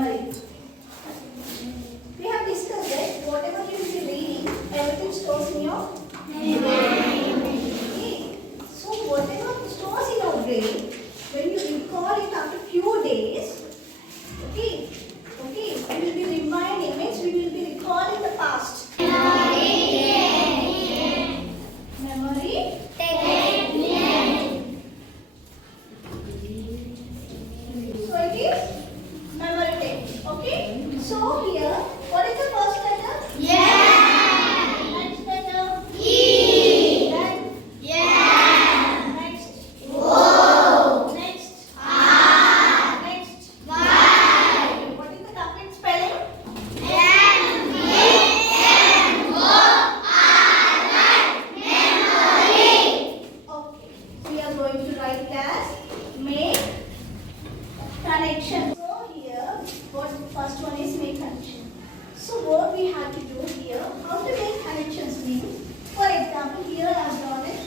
memory. We have discussed that whatever you will be reading, everything stores in your brain. Okay. So whatever stores in your brain, when you recall it after few days, okay, we will be reminding, means we will be recalling the past. Memory. So it is memory technique. Okay. So here, what is the first letter? Yeah. Next letter? E. Then Yeah. next. O. Next. R. Next. Y. What is the complete spelling? M. M. O. R. Memory. Okay. We are going to write it as make connection. So here, what first one is make connection. So what we have to do here, how to make connections mean. For example, here I have drawn it.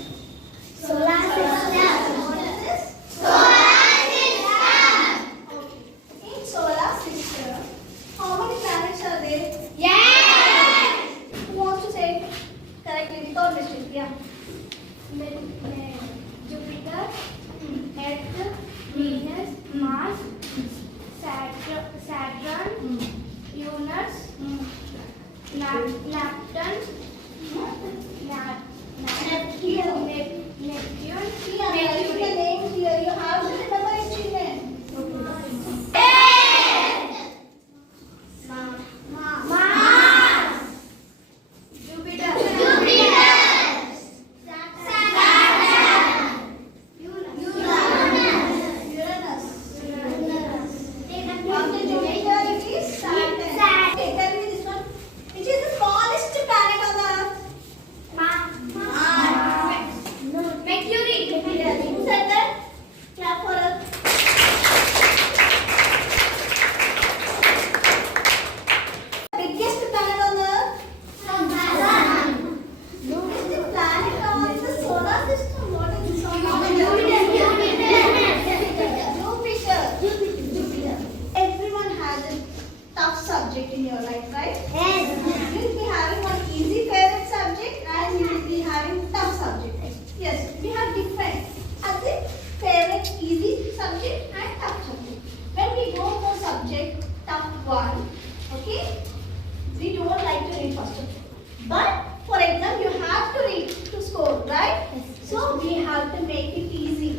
Solar system. What is this? Solar system. Okay. In solar system, how many planets are there? Yes. Who wants to say it correctly without mistake? Yeah. Jupiter, Earth, Venus, Mars, Saturn, Uranus, Neptune, Neptune. Here, writing the names here. You have to remember its children. Mars. Jupiter, Uranus. After Jupiter, it is Saturn. Okay, tell me this one. Which is the smallest planet on the earth? Mercury, Yeah, who said that? Clap for her. Biggest planet on the earth? Is the planet on the solar system? What is this on? Jupiter. Everyone has a tough subject in your life, right? You will be having one easy favorite subject and you will be having tough subject. Yes, we have different as a favorite easy subject and tough subject. When we go for subject tough one, okay, we don't like to read first of all. But for exam you have to read to score, right? So we have to make it easy.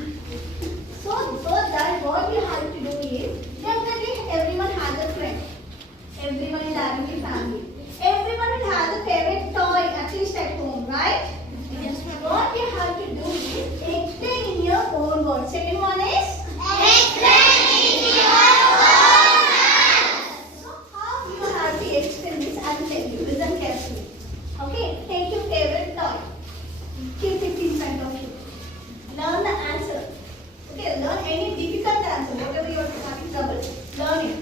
So for that what we have to do is, definitely everyone has a friend. Everyone is having a family. Everyone will have a favorite toy at least at home, right? Yes. What you have to do is explain in your own words. Second one is? So how you have to explain this? I will tell you. Listen carefully. Okay, take your favorite toy. Keep it in front of you. Learn the answer. Okay, learn any difficult answer. Whatever you are having trouble, learn it.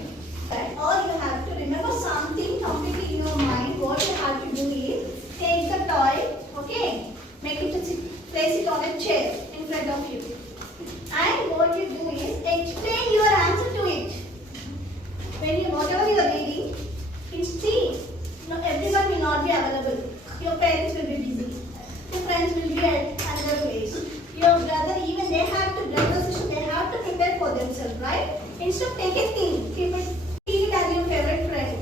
Right? Or you have to remember something completely in your mind. What you have to do is take the toy, okay, make it to sit, place it on a chair in front of you. And what you do is explain your answer to it. When you whatever you are reading, it's see. Everyone will not be available. Your parents will be busy. Your friends will be at another place. Your brother, even they have to prepare for themselves, right? Instead, take a thing, keep it as your favorite friend.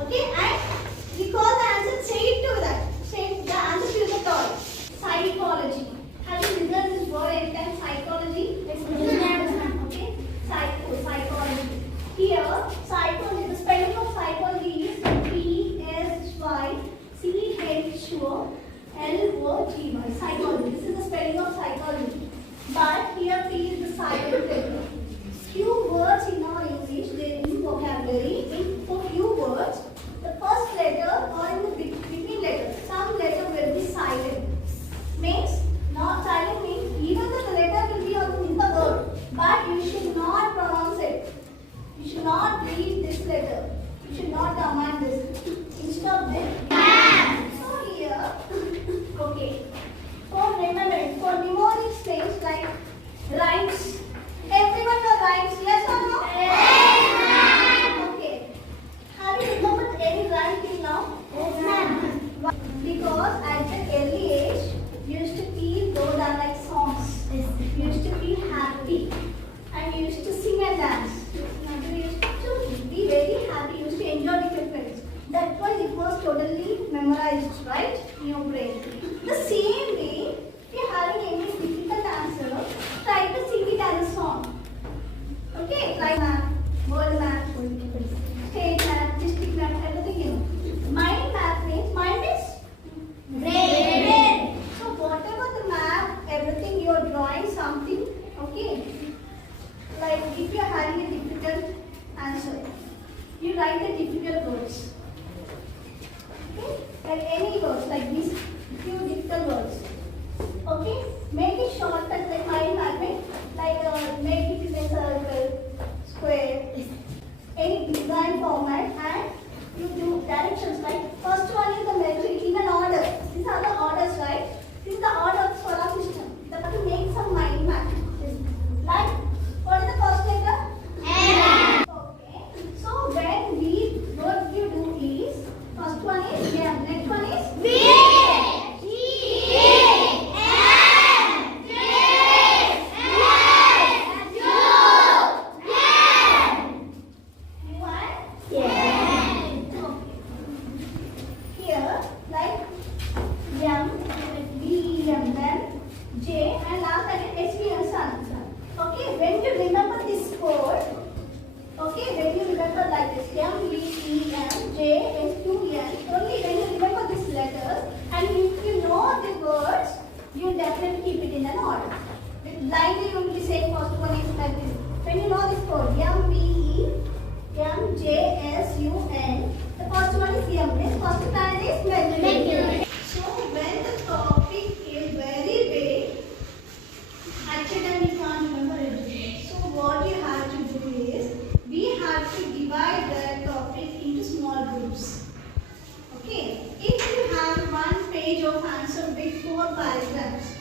Okay, and recall the answer, say it to that. Say the answer to the toy. Psychology. Have you listened this word anytime? Psychology? Okay, psychology. Here, psychology, the spelling of psychology is P-S-Y-C-H-O-L-O-G-Y. Psychology. This is the spelling of psychology. But here P is the silent letter. Few words in our English, there is vocabulary. For few words, the first letter or in the between letters, some letter will be silent. Means, not silent means even the letter will be in the word, but you should not pronounce it. You should not read this letter. You should not command this. Instead of this, so here, okay. For remembering, for memory things like rhymes. Everyone know rhymes, yes or no? Yes. Okay. arises, right, in your brain. The same way, if you're having any difficult answer, try to sing it as a song. Okay, like map, world map, state map, district map, everything you know. Mind map means, mind means brain. So whatever the map, everything you're drawing something, okay. Like if you're having a difficult answer, you write the difficult words. Okay, like any words, like these few difficult words. Okay, make it shortcut like mind mapping, like make it in a circle, square, any design format, and you do directions. Like first one is the metric in an order. These are the orders, right? This is the order of the solar system. You have to make some mind mapping. Like what is the first letter? M. Okay. So when what you do is first one is M. Next one is V. here like M, B, M, then J, and last time S, V, and sun. Okay, when you remember this code, okay, when you remember like this M, B, E, M, J, S, Q, N, only when you remember these letters, and if you know the words, you definitely keep it in an order. Blindly you will be saying first one is like this. When you know this code, M, B, E, M, J, S, U, N, the first one is M. This first planet is Mercury. So when the topic is very big, actually then you can't remember everything. So what you have to do is, we have to divide that topic into small groups. Okay. If you have one page of answer with 4 paragraphs,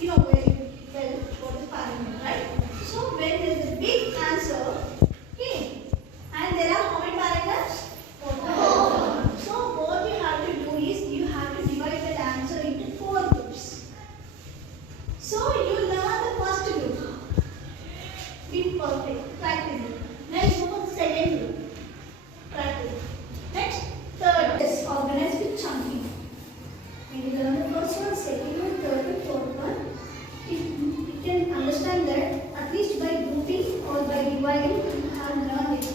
you know very well what is paragraph, right? So when there is a big answer, okay, and there are how many paragraphs? 4. So what you have to do is, you have to divide that answer into 4 groups. So you learn the first group. Be perfect. Practice it. Next move on the second group. Practice. Next, third is organized with chunking. When you learn the first one, second one, third one, fourth one, you can understand that at least by grouping or by dividing, you have learned it.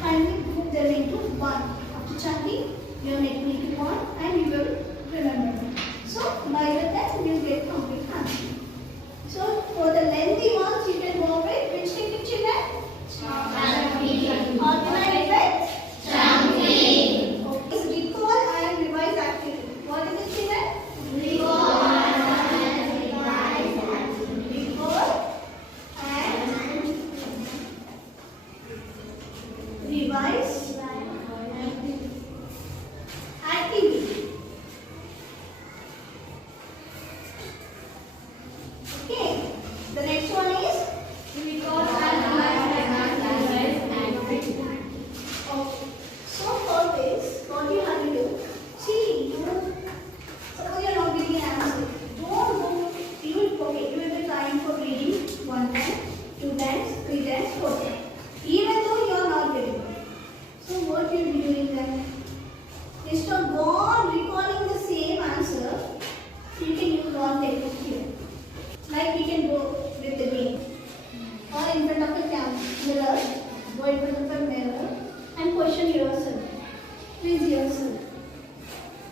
Finally group them into one. After chunking, you are making it into one, and you will remember it. So by the time you will get complete answer. So for the lengthy ones, you can go with which technique, children? Organize with chunking. Okay. Recall and revise activity. What is it, children? Recall and revise activity. Recall and revise activity. Okay. The next one is recall and revise activity. Okay. So for this, what you have to do? See, suppose you are not getting an answer. Don't go. You will be trying for reading 1 time, 2 times, 3 times, 4 times. Even though you are not getting it. So what you will be doing then? Instead of go on recalling the same answer, you can use one technique here. Like you can go with the game, or in front of the mirror, go in front of the mirror and question yourself. Quiz yourself.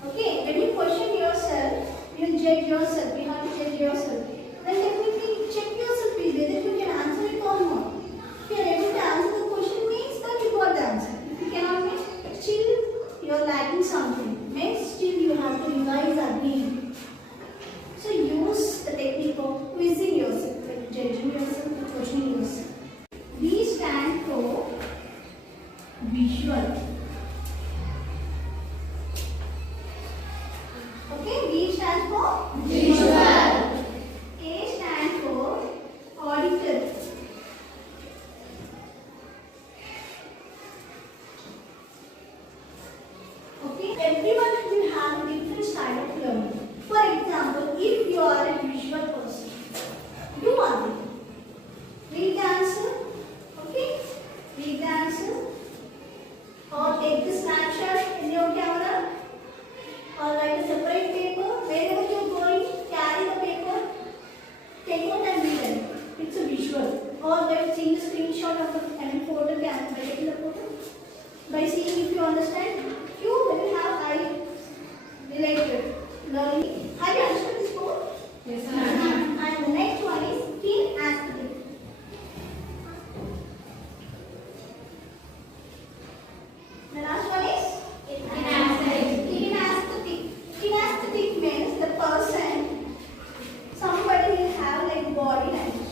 Okay, when you question yourself, you judge yourself. You have to judge yourself. Then definitely check yourself whether you can answer it or not. If you are able to answer the question, means that you got the answer. If you cannot, means still you are lacking something. Means still you have to revise again. So use the technique of quizzing yourself, like judging yourself, questioning yourself. V stand for visual. Okay, V stands for visual. A stands for auditory. Okay, everyone will have a different style of learning. For example, if you are a visual person, do one thing. Read the answer. Okay, read the answer. Or take the snapshot in your camera. photo के answer by taking the photo, by seeing if you understand. You will have eye related learning. Have you understood this code? Yes, ma'am. And the next one is kinesthetic. The last one is kinesthetic. Kinesthetic means the person, somebody will have like body language.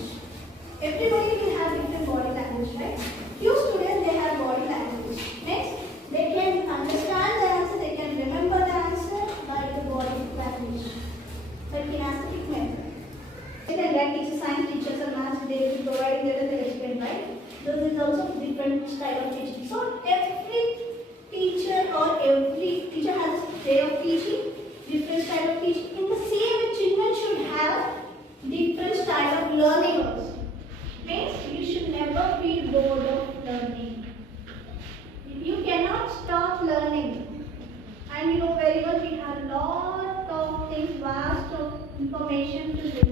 Everybody will have different body language, right? Few students they have body language. Next, they can understand the answer, they can remember the answer by the body language. The kinesthetic method. You can get teachers, science teachers or maths, they will be providing that as they explain, right? So this is also different style of teaching. So every teacher or every teacher has a way of teaching, different style of teaching. In the same way, children should have different style of learning also. Means you should never feel bored of learning. You cannot stop learning. And you know very well we have lot of things, vast of information to learn.